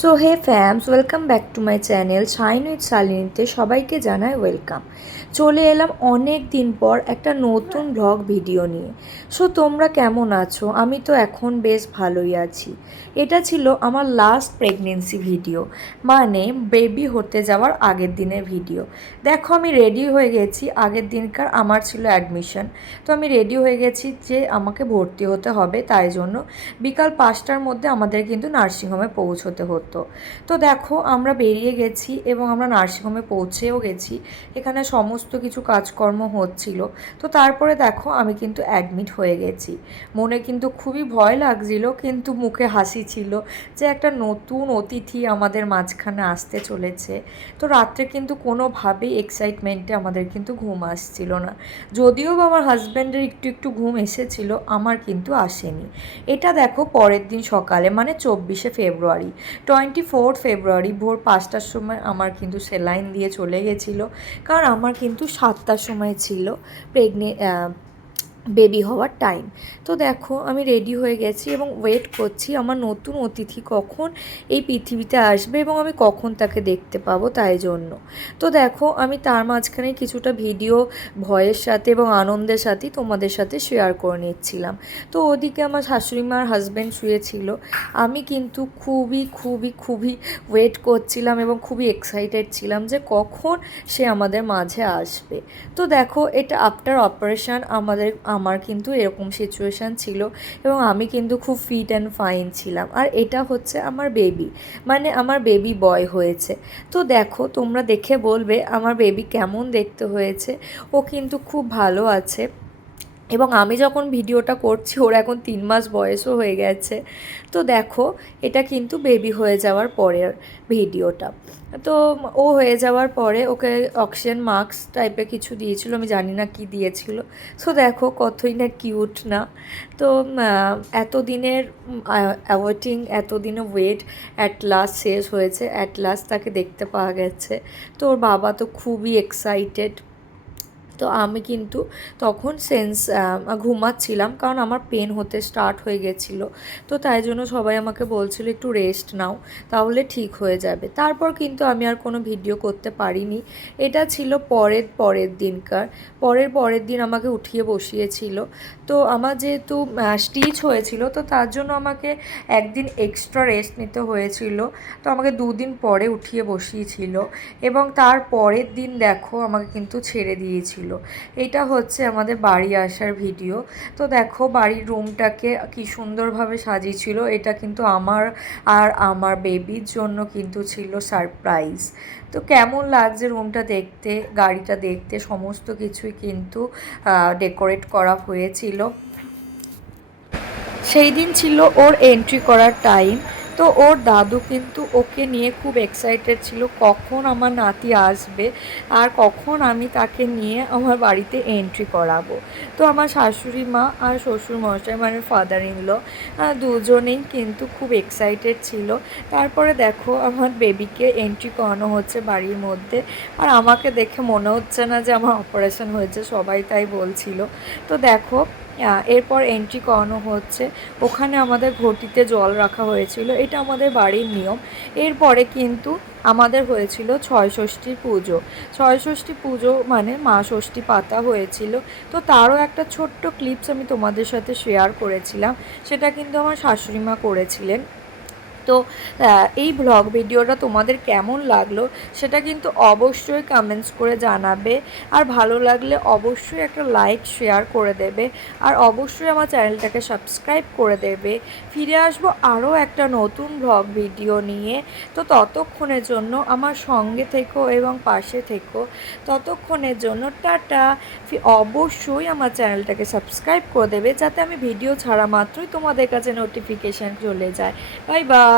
So hey fams, welcome back to my channel shine with শালিনীতে সবাইকে জানাই welcome. চলে এলাম অনেক দিন পর একটা নতুন ব্লগ ভিডিও নিয়ে। সো তোমরা কেমন আছো? আমি তো এখন বেশ ভালোই আছি। এটা ছিল আমার লাস্ট প্রেগনেন্সি ভিডিও, মানে বেবি হতে যাওয়ার আগের দিনের ভিডিও। দেখো আমি রেডি হয়ে গেছি, আগের দিনকার আমার ছিল অ্যাডমিশন। তো আমি রেডি হয়ে গেছি যে আমাকে ভর্তি হতে হবে, তাই জন্য বিকাল 5টার মধ্যে আমাদের কিন্তু নার্সিংহোমে পৌঁছতে হতো। তো দেখো আমরা বেরিয়ে গেছি এবং আমরা নার্সিংহোমে পৌঁছেও গেছি। এখানে সমস্ত কিছু কাজকর্ম হচ্ছিল। তো তারপরে দেখো আমি কিন্তু অ্যাডমিট হয়ে গেছি। মনে কিন্তু খুবই ভয় লাগছিল, কিন্তু মুখে হাসি ছিল যে একটা নতুন অতিথি আমাদের মাঝখানে আসতে চলেছে। তো রাত্রে কিন্তু কোনোভাবেই এক্সাইটমেন্টে আমাদের কিন্তু ঘুম আসছিল না। যদিও বা আমার হাজব্যান্ডের একটু একটু ঘুম এসেছিল, আমার কিন্তু আসেনি। এটা দেখো পরের দিন সকালে, মানে 24শে ফেব্রুয়ারি, 24 ফেব্রুয়ারি ভোর 5টার সময় আমার কিন্তু সেলাইন দিয়ে চলে গেছিলো। কারণ আমার কিন্তু 7টার সময় ছিল বেবি হওয়ার টাইম। তো দেখো আমি রেডি হয়ে গেছি এবং ওয়েট করছি আমার নতুন অতিথি কখন এই পৃথিবীতে আসবে এবং আমি কখন তাকে দেখতে পাবো, তাই জন্য। তো দেখো আমি তার মাঝখানে কিছুটা ভিডিও ভয়ের সাথে এবং আনন্দের সাথেই তোমাদের সাথে শেয়ার করে নিচ্ছিলাম। তো ওদিকে আমার শাশুড়ি মার হাজব্যান্ড শুয়েছিল। আমি কিন্তু খুবই খুবই খুবই ওয়েট করছিলাম এবং খুবই এক্সাইটেড ছিলাম যে কখন সে আমাদের মাঝে আসবে। তো দেখো এটা আফটার অপারেশান আমার কিন্তু এরকম সিচুয়েশান ছিল এবং আমি কিন্তু খুব ফিট অ্যান্ড ফাইন ছিলাম। আর এটা হচ্ছে আমার বেবি, মানে আমার বেবি বয় হয়েছে। তো দেখো তোমরা দেখে বলবে আমার বেবি কেমন দেখতে হয়েছে। ও কিন্তু খুব ভালো আছে এবং আমি যখন ভিডিওটা করছি ওর এখন 3 মাস বয়সও হয়ে গেছে। তো দেখো এটা কিন্তু বেবি হয়ে যাওয়ার পরের ভিডিওটা। তো ও হয়ে যাওয়ার পরে ওকে অক্সিজেন মাস্ক টাইপের কিছু দিয়েছিল, আমি জানি না কি দিয়েছিল। সো দেখো কতই না কিউট না। তো এতদিনের অ্যাওয়েটিং, এতদিনের ওয়েট অ্যাট লাস্ট শেষ হয়েছে, অ্যাট লাস্ট তাকে দেখতে পাওয়া গেছে। তো ওর বাবা তো খুবই এক্সাইটেড। তো আমি কিন্তু তখন ঘুমাচ্ছিলাম, কারণ আমার পেন হতে স্টার্ট হয়ে গেছিলো। তো তাই জন্য সবাই আমাকে বলছিল একটু রেস্ট নাও, তাহলে ঠিক হয়ে যাবে। তারপর কিন্তু আমি আর কোনো ভিডিও করতে পারিনি। এটা ছিল পরের দিনকার। পরের দিন আমাকে উঠিয়ে বসিয়েছিল। তো আমার যেহেতু স্টিচ হয়েছিল, তো তার জন্য আমাকে একদিন এক্সট্রা রেস্ট নিতে হয়েছিল। তো আমাকে 2 দিন পরে উঠিয়ে বসিয়েছিল এবং তার পরের দিন দেখো আমাকে কিন্তু ছেড়ে দিয়েছিল। এটা হচ্ছে আমাদের বাড়ি আসার ভিডিও। তো দেখো বাড়ির রুমটাকে কি সুন্দরভাবে সাজিয়েছিল। এটা কিন্তু আমার আর আমার বেবির জন্য কিন্তু ছিল সারপ্রাইজ। তো কেমন লাগছে রুমটা দেখতে, গাড়িটা দেখতে, সমস্ত কিছুই কিন্তু ডেকোরেট করা হয়েছিল। সেই দিন ছিল ওর এন্ট্রি করার টাইম। তো ওর দাদু কিন্তু ওকে নিয়ে খুব এক্সাইটেড ছিল কখন আমার নাতি আসবে আর কখন আমি তাকে নিয়ে আমার বাড়িতে এন্ট্রি করাবো। তো আমার শাশুড়ি মা আর শ্বশুর মশাই, মানে ফাদার ইন ল, দুজনেই কিন্তু খুব এক্সাইটেড ছিল। তারপরে দেখো আমার বেবিকে এন্ট্রি করানো হচ্ছে বাড়ির মধ্যে। আর আমাকে দেখে মনে হচ্ছে না যে আমার অপারেশন হয়েছে, সবাই তাই বলছিল। তো দেখো এরপর এন্ট্রি করানো হচ্ছে। ওখানে আমাদের ঘটিতে জল রাখা হয়েছিল, এটা আমাদের বাড়ির নিয়ম। এরপরে কিন্তু আমাদের হয়েছিল ছয়ষষ্ঠীর পুজো। ছয়ষষ্ঠী পুজো মানে মা ষষ্ঠী পাতা হয়েছিল। তো তারও একটা ছোট্ট ক্লিপস আমি তোমাদের সাথে শেয়ার করেছিলাম, সেটা কিন্তু আমার শাশুড়ি মা করেছিলেন। তো এই ব্লগ ভিডিওটা তোমাদের কেমন লাগলো সেটা কিন্তু অবশ্যই কমেন্টস করে জানাবে। আর ভালো লাগলে অবশ্যই একটা লাইক শেয়ার করে দেবে আর অবশ্যই আমার চ্যানেলটাকে সাবস্ক্রাইব করে দেবে। ফিরে আসবো আরও একটা নতুন ব্লগ ভিডিও নিয়ে। তো ততক্ষণের জন্য আমার সঙ্গে থেকো এবং পাশে থেকো। ততক্ষণের জন্য টাটা। অবশ্যই আমার চ্যানেলটাকে সাবস্ক্রাইব করে দেবে যাতে আমি ভিডিও ছাড়া মাত্রই তোমাদের কাছে নোটিফিকেশান চলে যায়। Bye bye.